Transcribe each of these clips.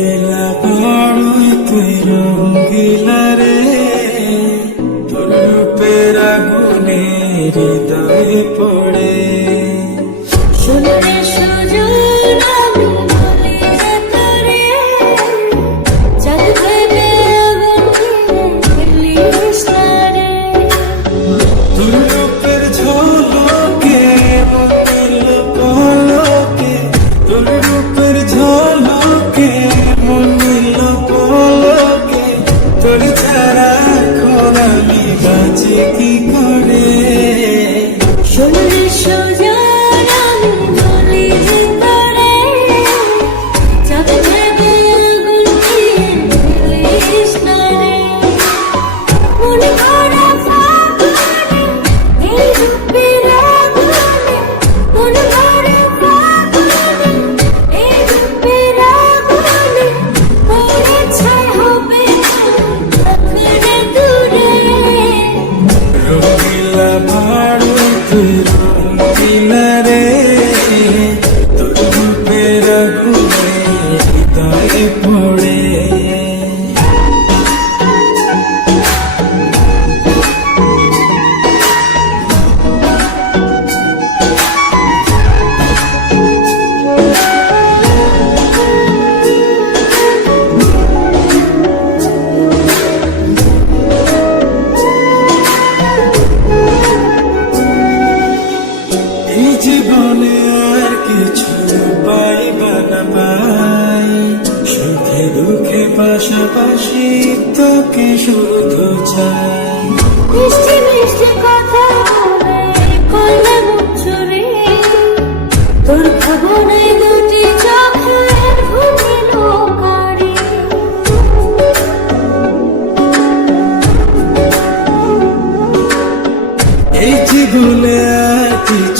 রঙ্গিলা বড়ই তুই রঙ্গিলা রে। তোর পেরা গুনে হৃদয় পড়ে। পড়ে দুঃখে পাশাপাশি তোকে শুধু চাই। তোর খবরে দুটি চোখের ঘুমিল কারি এই জীবনে আর কিছু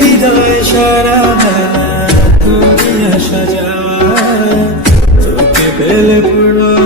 হৃদয় সারা তুমি আসা তোকে পেলে পড়ো